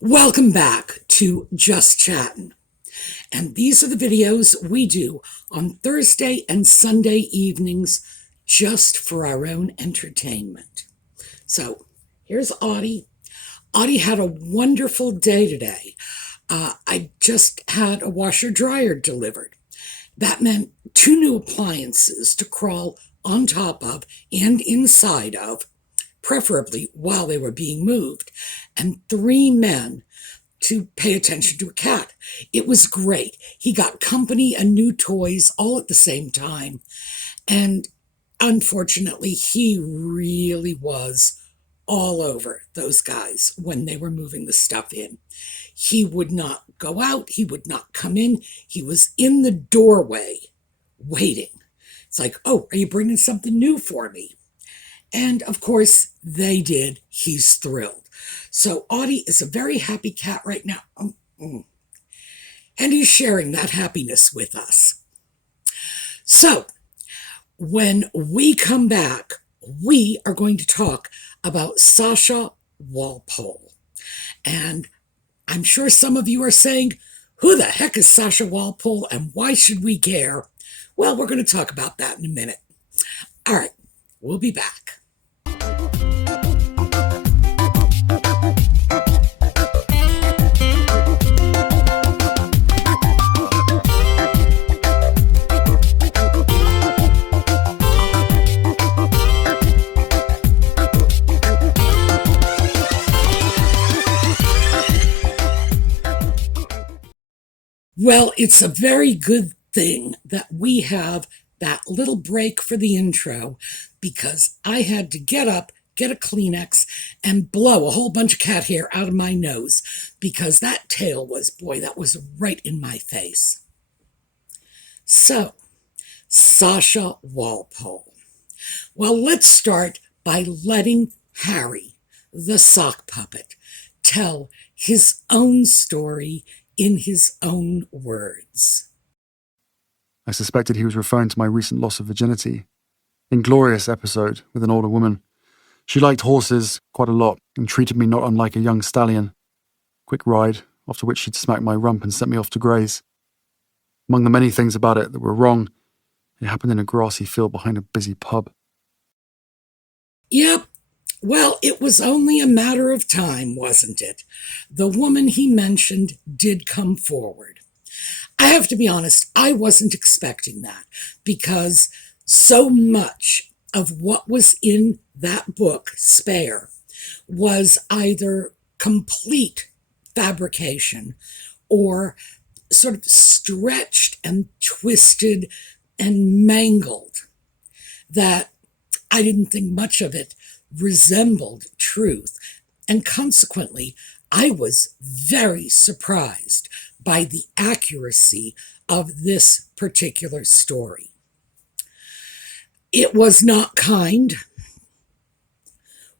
Welcome back to Just Chattin'. And these are the videos we do on Thursday and Sunday evenings just for our own entertainment. So here's Audie. Audie had a wonderful day today. I just had a washer dryer delivered. That meant 2 new appliances to crawl on top of and inside of, preferably while they were being moved, and 3 men to pay attention to a cat. It was great. He got company and new toys all at the same time. And unfortunately, he really was all over those guys when they were moving the stuff in. He would not go out. He would not come in. He was in the doorway waiting. It's like, oh, are you bringing something new for me? And of course, they did. He's thrilled. So Audie is a very happy cat right now. And he's sharing that happiness with us. So when we come back, we are going to talk about Sasha Walpole. And I'm sure some of you are saying, who the heck is Sasha Walpole and why should we care? Well, we're going to talk about that in a minute. All right, we'll be back. Well, it's a very good thing that we have that little break for the intro because I had to get up, get a Kleenex, and blow a whole bunch of cat hair out of my nose because that tail was, boy, that was right in my face. So, Sasha Walpole. Well, let's start by letting Harry, the sock puppet, tell his own story in his own words. I suspected he was referring to my recent loss of virginity. Inglorious episode with an older woman. She liked horses quite a lot and treated me not unlike a young stallion. Quick ride, after which she'd smack my rump and sent me off to graze. Among the many things about it that were wrong, it happened in a grassy field behind a busy pub. Yep. Well, it was only a matter of time, wasn't it? The woman he mentioned did come forward. I have to be honest, I wasn't expecting that because so much of what was in that book, Spare, was either complete fabrication or sort of stretched and twisted and mangled that I didn't think much of it resembled truth. And consequently, I was very surprised by the accuracy of this particular story. It was not kind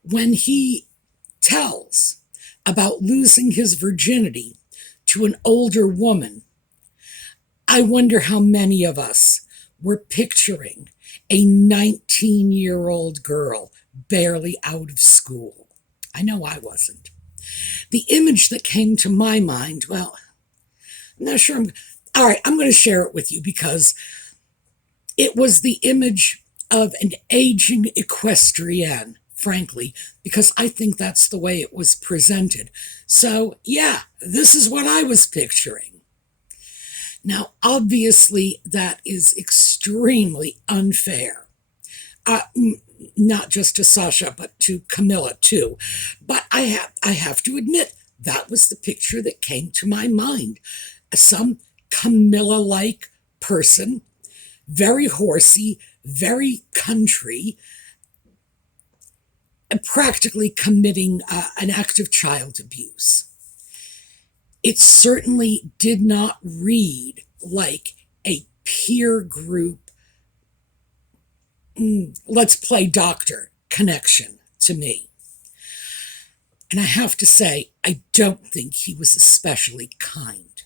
when he tells about losing his virginity to an older woman. I wonder how many of us were picturing a 19-year-old girl barely out of school. I know I wasn't. The image that came to my mind, well, I'm not sure. All right, I'm going to share it with you because it was the image of an aging equestrienne, frankly, because I think that's the way it was presented. So, yeah, this is what I was picturing. Now, obviously, that is extremely unfair. Not just to Sasha, but to Camilla too. But I have to admit, that was the picture that came to my mind. Some Camilla-like person, very horsey, very country, practically committing an act of child abuse. It certainly did not read like a peer group let's play doctor connection to me. And I have to say, I don't think he was especially kind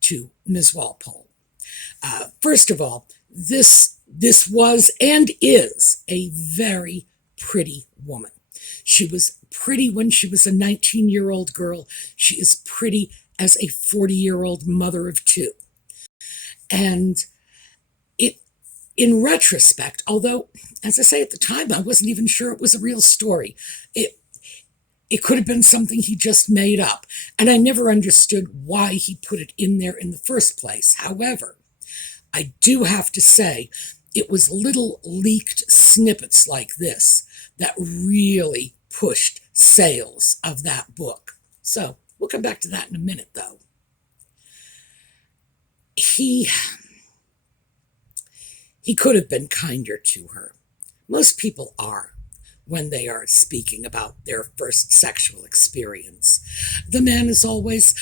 to Ms. Walpole. First of all, this was and is a very pretty woman. She was pretty when she was a 19-year-old girl. She is pretty as a 40-year-old mother of two. And it, in retrospect, although, as I say, at the time, I wasn't even sure it was a real story. It could have been something he just made up, and I never understood why he put it in there in the first place. However, I do have to say, it was little leaked snippets like this that really pushed sales of that book. So we'll come back to that in a minute, though. He could have been kinder to her. Most people are when they are speaking about their first sexual experience. The man is always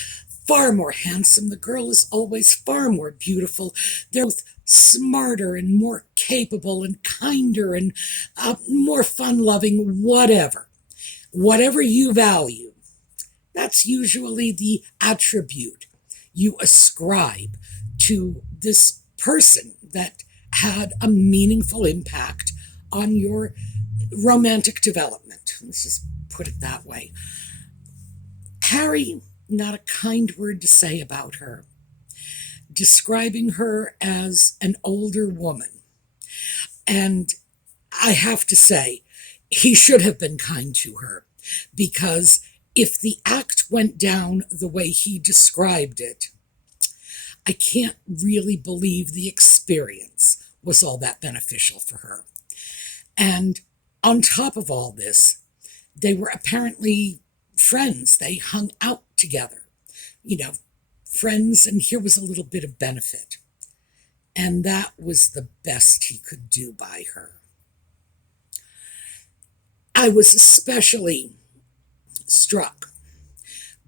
far more handsome. The girl is always far more beautiful. They're both smarter and more capable and kinder and more fun-loving, whatever. Whatever you value, that's usually the attribute you ascribe to this person that had a meaningful impact on your romantic development. Let's just put it that way. Harry, not a kind word to say about her, describing her as an older woman. And I have to say, he should have been kind to her, because if the act went down the way he described it, I can't really believe the experience was all that beneficial for her. And on top of all this, they were apparently friends. They hung out together, friends, and here was a little bit of benefit. And that was the best he could do by her. I was especially struck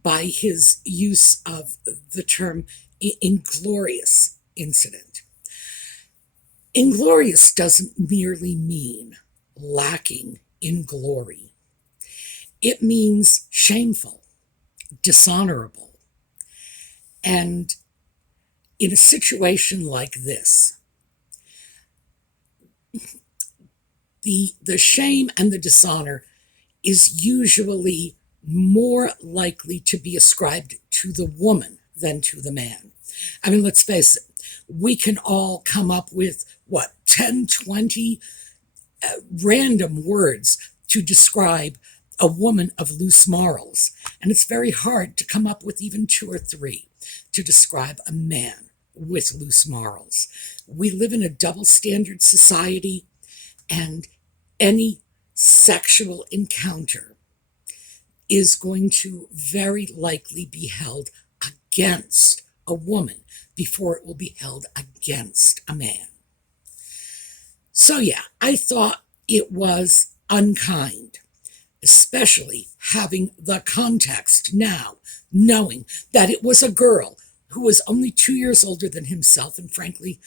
by his use of the term inglorious incident. Inglorious doesn't merely mean lacking in glory. It means shameful, dishonorable. And in a situation like this, the shame and the dishonor is usually more likely to be ascribed to the woman than to the man. I mean, let's face it, we can all come up with, 10, 20 random words to describe a woman of loose morals. And it's very hard to come up with even 2 or 3 to describe a man with loose morals. We live in a double standard society, and any sexual encounter is going to very likely be held against a woman before it will be held against a man. So yeah, I thought it was unkind, especially having the context now, knowing that it was a girl who was only 2 years older than himself, and frankly,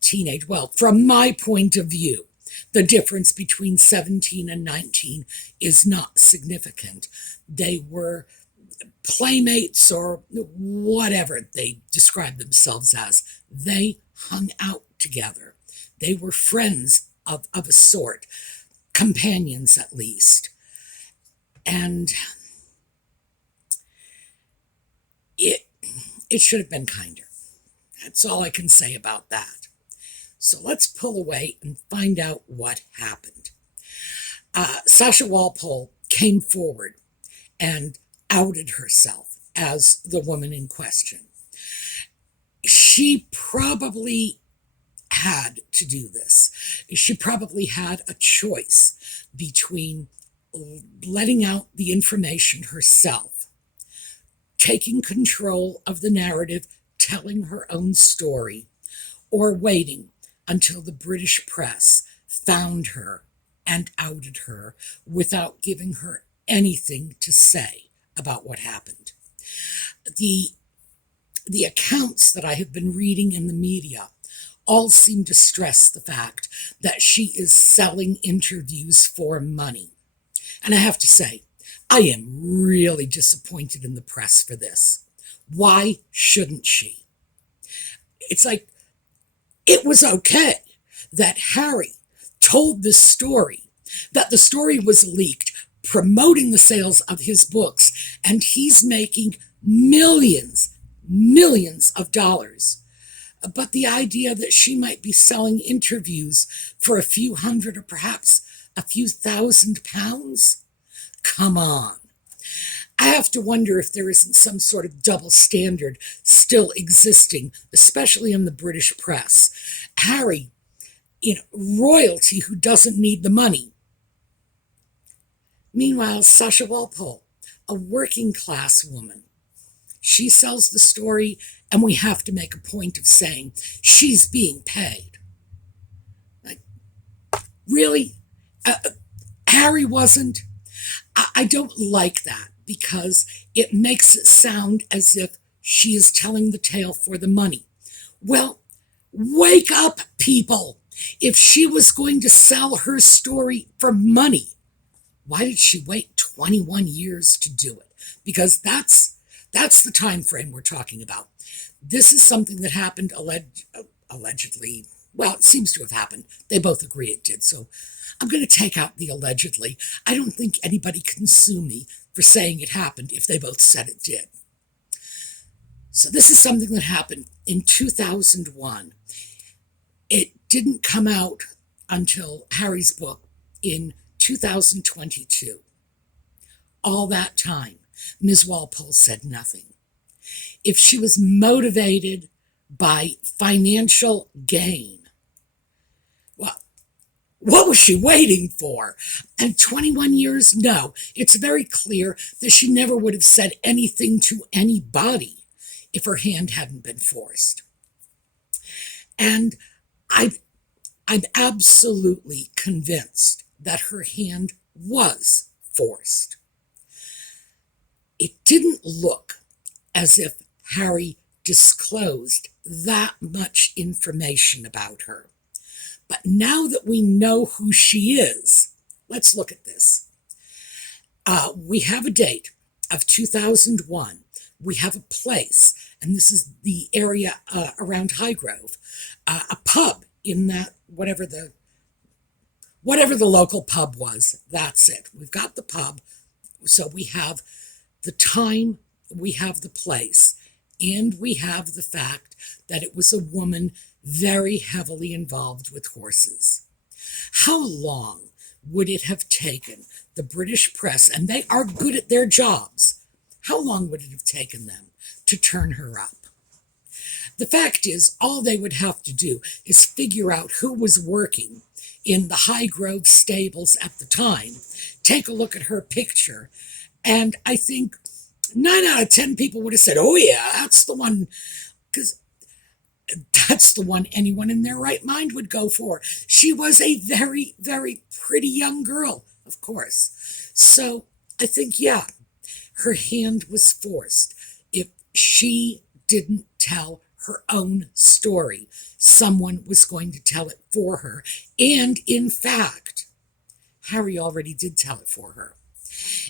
teenage. Well, from my point of view, the difference between 17 and 19 is not significant. They were playmates or whatever they described themselves as. They hung out together. They were friends of a sort, companions at least. And it should have been kinder. That's all I can say about that. So let's pull away and find out what happened. Sasha Walpole came forward and outed herself as the woman in question. She probably had to do this. She probably had a choice between letting out the information herself, taking control of the narrative, telling her own story, or waiting until the British press found her and outed her without giving her anything to say about what happened. The accounts that I have been reading in the media all seem to stress the fact that she is selling interviews for money. And I have to say, I am really disappointed in the press for this. Why shouldn't she? It's like, it was okay that Harry told this story, that the story was leaked promoting the sales of his books, and he's making millions of dollars. But the idea that she might be selling interviews for a few hundred or perhaps a few £1,000? Come on. I have to wonder if there isn't some sort of double standard still existing, especially in the British press. Harry, royalty who doesn't need the money. Meanwhile, Sasha Walpole, a working class woman, she sells the story, and we have to make a point of saying she's being paid. Like, really? Harry wasn't? I don't like that, because it makes it sound as if she is telling the tale for the money. Well, wake up, people. If she was going to sell her story for money, why did she wait 21 years to do it? Because that's the time frame we're talking about. This is something that happened allegedly. Well, it seems to have happened. They both agree it did. So I'm going to take out the allegedly. I don't think anybody can sue me for saying it happened if they both said it did. So this is something that happened in 2001. It didn't come out until Harry's book in 2022. All that time, Ms. Walpole said nothing. If she was motivated by financial gain, well, what was she waiting for? And 21 years? No. It's very clear that she never would have said anything to anybody if her hand hadn't been forced. And I'm absolutely convinced that her hand was forced. It didn't look as if Harry disclosed that much information about her. But now that we know who she is, let's look at this. We have a date of 2001. We have a place, and this is the area around Highgrove, a pub in that, whatever the local pub was, that's it. We've got the pub, so we have the time, we have the place, and we have the fact that it was a woman very heavily involved with horses. How long would it have taken the British press, and they are good at their jobs, how long would it have taken them to turn her up? The fact is, all they would have to do is figure out who was working in the Highgrove stables at the time, take a look at her picture, and I think 9 out of 10 people would have said, oh yeah, that's the one, because that's the one anyone in their right mind would go for. She was a very, very pretty young girl, of course. So I think, yeah, her hand was forced. If she didn't tell her own story, someone was going to tell it for her. And in fact, Harry already did tell it for her.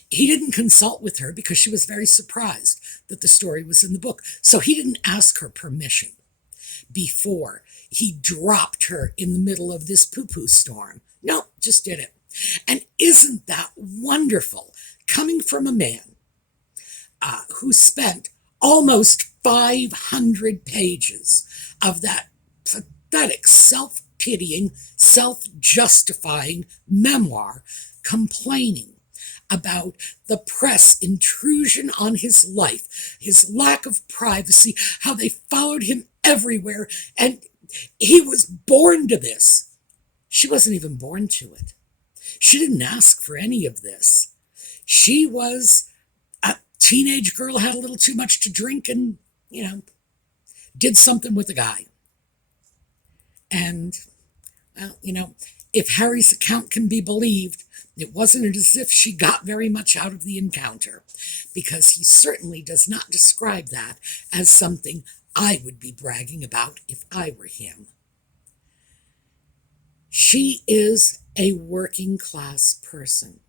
He didn't consult with her because she was very surprised that the story was in the book. So he didn't ask her permission before he dropped her in the middle of this poo-poo storm. No, just did it. And isn't that wonderful, coming from a man who spent almost 500 pages of that pathetic, self-pitying, self-justifying memoir complaining about the press intrusion on his life, his lack of privacy, how they followed him everywhere, and he was born to this. She wasn't even born to it. She didn't ask for any of this. She was a teenage girl, had a little too much to drink, and, did something with a guy. And, well, if Harry's account can be believed, it wasn't as if she got very much out of the encounter, because he certainly does not describe that as something I would be bragging about if I were him. She is a working class person.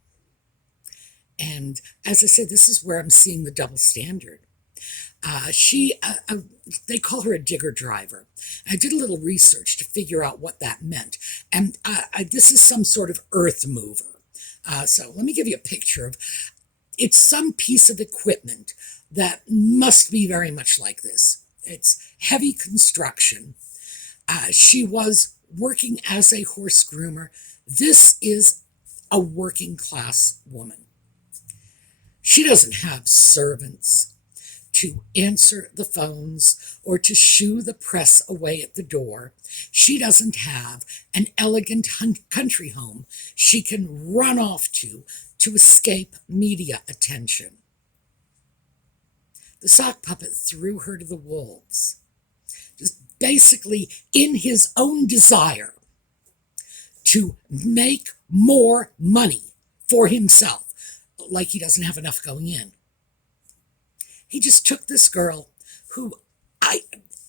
And as I said, this is where I'm seeing the double standard. They call her a digger driver. I did a little research to figure out what that meant. And this is some sort of earth mover. So let me give you a picture of it's some piece of equipment that must be very much like this. It's heavy construction. She was working as a horse groomer. This is a working class woman. She doesn't have servants to answer the phones or to shoo the press away at the door. She doesn't have an elegant country home she can run off to escape media attention. The sock puppet threw her to the wolves, just basically in his own desire to make more money for himself, like he doesn't have enough going in. He just took this girl who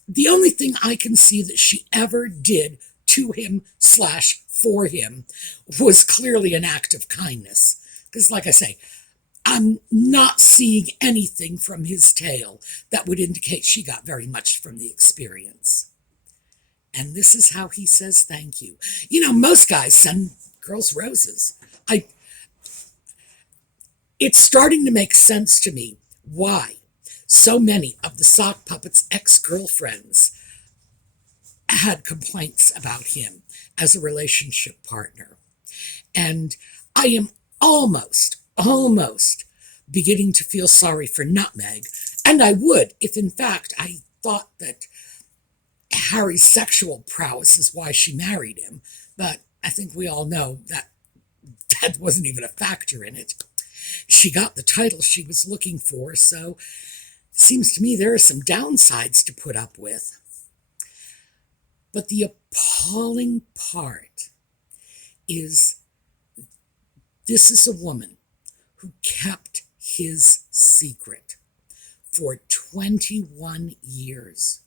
the only thing I can see that she ever did to him / for him was clearly an act of kindness. Because like I say, I'm not seeing anything from his tale that would indicate she got very much from the experience. And this is how he says thank you. You know, most guys send girls roses. It's starting to make sense to me why so many of the sock puppet's ex-girlfriends had complaints about him as a relationship partner. And I am almost beginning to feel sorry for Nutmeg. And I would if, in fact, I thought that Harry's sexual prowess is why she married him. But I think we all know that that wasn't even a factor in it. She got the title she was looking for, so it seems to me there are some downsides to put up with. But the appalling part is this is a woman who kept his secret for 21 years.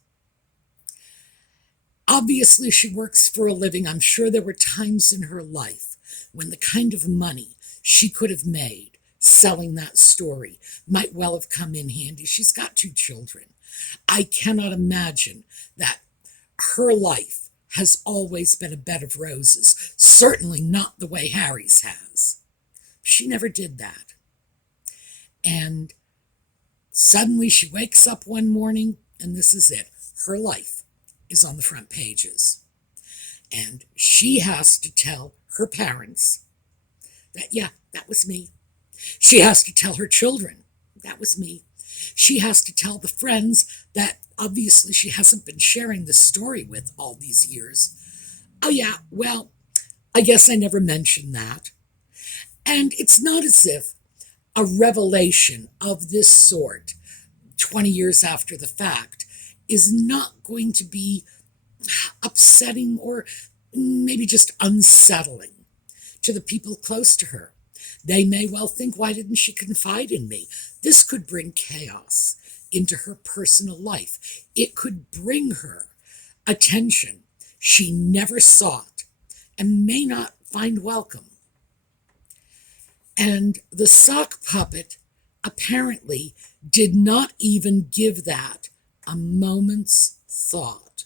Obviously, she works for a living. I'm sure there were times in her life when the kind of money she could have made selling that story might well have come in handy. She's got 2 children. I cannot imagine that her life has always been a bed of roses, certainly not the way Harry's has. She never did that. And suddenly she wakes up one morning, and this is it. Her life is on the front pages. And she has to tell her parents that, yeah, that was me. She has to tell her children, that was me. She has to tell the friends that obviously she hasn't been sharing this story with all these years. Oh yeah, well, I guess I never mentioned that. And it's not as if a revelation of this sort, 20 years after the fact, is not going to be upsetting or maybe just unsettling to the people close to her. They may well think, why didn't she confide in me? This could bring chaos into her personal life. It could bring her attention she never sought and may not find welcome. And the sock puppet apparently did not even give that a moment's thought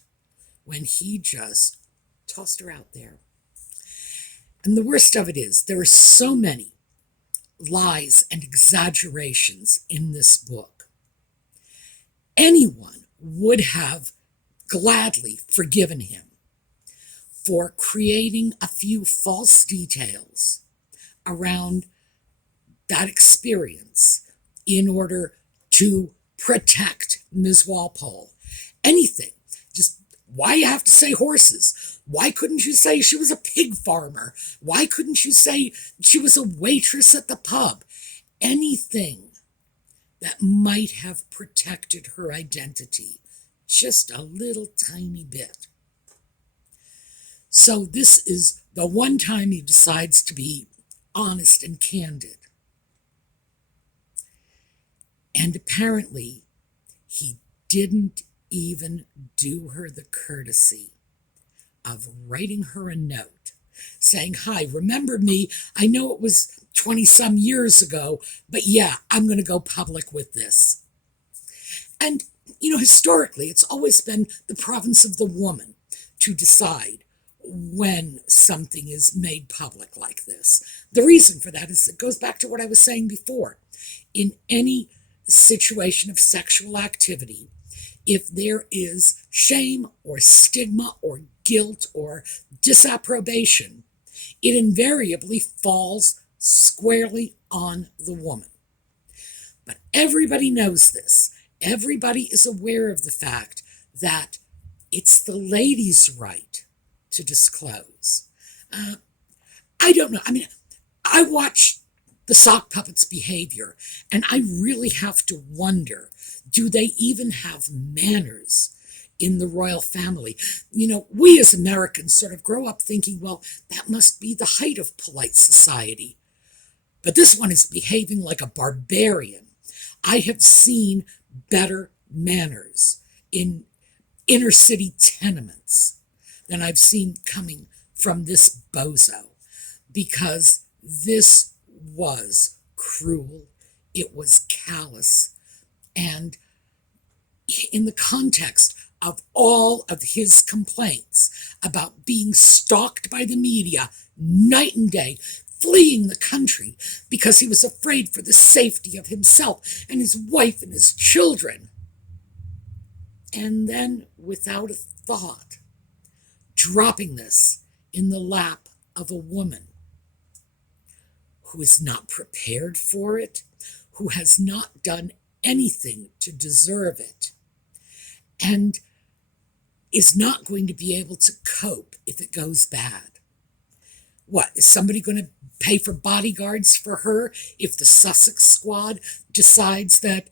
when he just tossed her out there. And the worst of it is, there are so many lies and exaggerations in this book. Anyone would have gladly forgiven him for creating a few false details around that experience in order to protect Ms. Walpole. Anything. Just why you have to say horses? Why couldn't you say she was a pig farmer? Why couldn't you say she was a waitress at the pub? Anything that might have protected her identity just a little tiny bit. So this is the one time he decides to be honest and candid. And apparently, he didn't even do her the courtesy of writing her a note saying, hi, remember me? I know it was 20-some years ago, but yeah, I'm going to go public with this. And, historically, it's always been the province of the woman to decide when something is made public like this. The reason for that is it goes back to what I was saying before. In any situation of sexual activity, if there is shame or stigma or guilt or disapprobation, it invariably falls squarely on the woman. But everybody knows this. Everybody is aware of the fact that it's the lady's right to disclose. I don't know. I mean, I watch the sock puppets' behavior, and I really have to wonder, do they even have manners in the royal family? You know, we as Americans sort of grow up thinking, well, that must be the height of polite society. But this one is behaving like a barbarian. I have seen better manners in inner city tenements than I've seen coming from this bozo, because this was cruel, it was callous, and in the context of all of his complaints about being stalked by the media night and day, fleeing the country because he was afraid for the safety of himself and his wife and his children. And then, without a thought, dropping this in the lap of a woman who is not prepared for it, who has not done anything to deserve it, and is not going to be able to cope if it goes bad. What, is somebody going to pay for bodyguards for her if the Sussex squad decides that,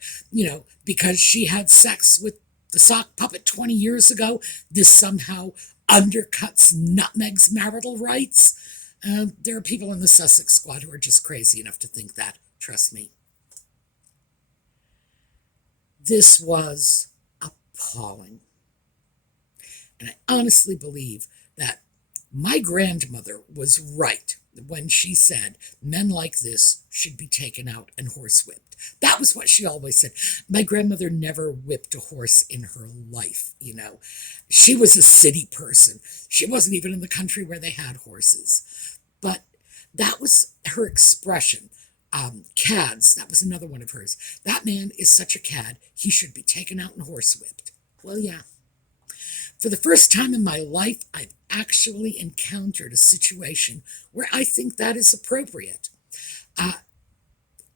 because she had sex with the sock puppet 20 years ago, this somehow undercuts Nutmeg's marital rights? There are people in the Sussex squad who are just crazy enough to think that, trust me. This was appalling. And I honestly believe that my grandmother was right when she said men like this should be taken out and horsewhipped. That was what she always said. My grandmother never whipped a horse in her life, She was a city person. She wasn't even in the country where they had horses. But that was her expression. Cads, that was another one of hers. That man is such a cad, he should be taken out and horsewhipped. Well, yeah. For the first time in my life, I've actually encountered a situation where I think that is appropriate.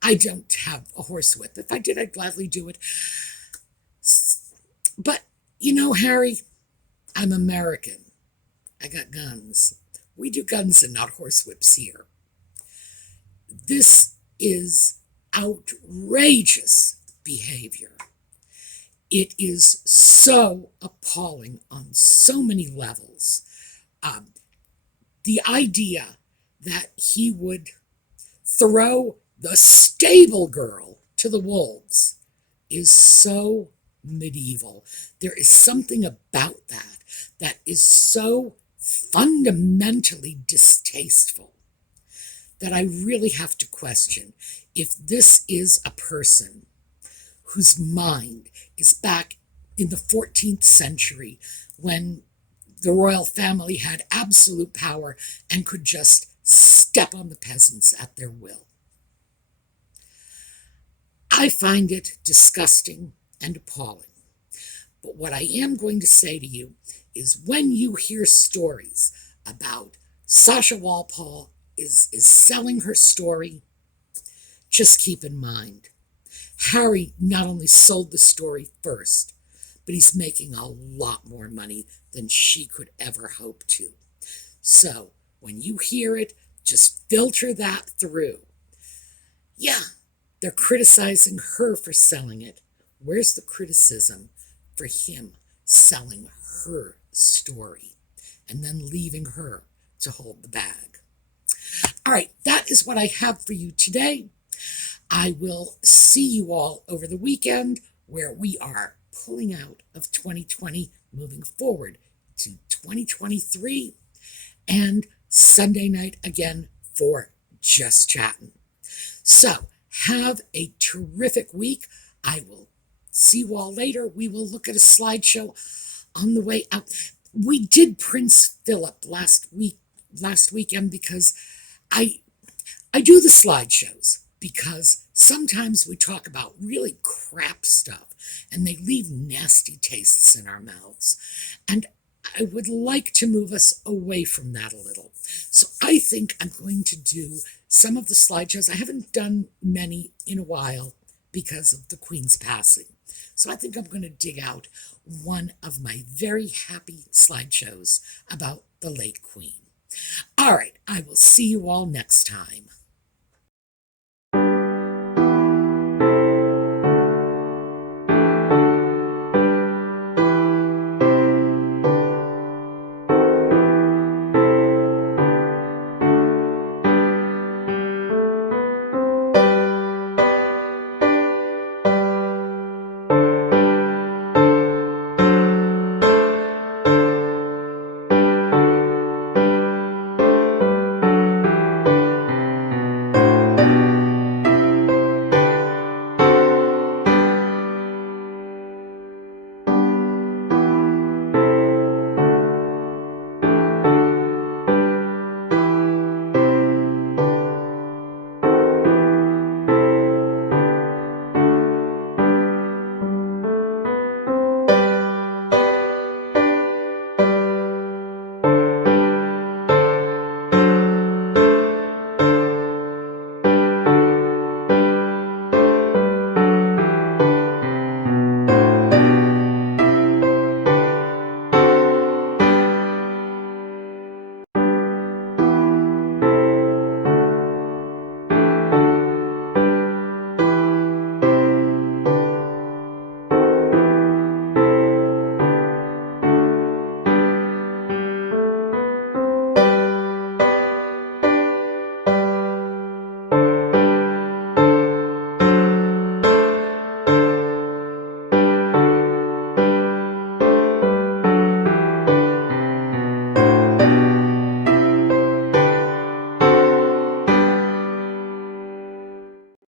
I don't have a horsewhip. If I did, I'd gladly do it. But, Harry, I'm American. I got guns. We do guns and not horsewhips here. This is outrageous behavior. It is so appalling on so many levels. The idea that he would throw the stable girl to the wolves is so medieval. There is something about that is so fundamentally distasteful that I really have to question if this is a person whose mind is back in the 14th century when the royal family had absolute power and could just step on the peasants at their will. I find it disgusting and appalling. But what I am going to say to you is when you hear stories about Sasha Walpole is selling her story, just keep in mind, Harry not only sold the story first, but he's making a lot more money than she could ever hope to. So when you hear it, just filter that through. Yeah, they're criticizing her for selling it. Where's the criticism for him selling her story and then leaving her to hold the bag? All right, that is what I have for you today. I will see you all over the weekend where we are pulling out of 2020, moving forward to 2023, and Sunday night again for Just Chattin'. So have a terrific week. I will see you all later. We will look at a slideshow on the way out. We did Prince Philip last weekend because I I do the slideshows because sometimes we talk about really crap stuff and they leave nasty tastes in our mouths. And I would like to move us away from that a little. So I think I'm going to do some of the slideshows. I haven't done many in a while because of the Queen's passing. So I think I'm going to dig out one of my very happy slideshows about the late Queen. All right, I will see you all next time.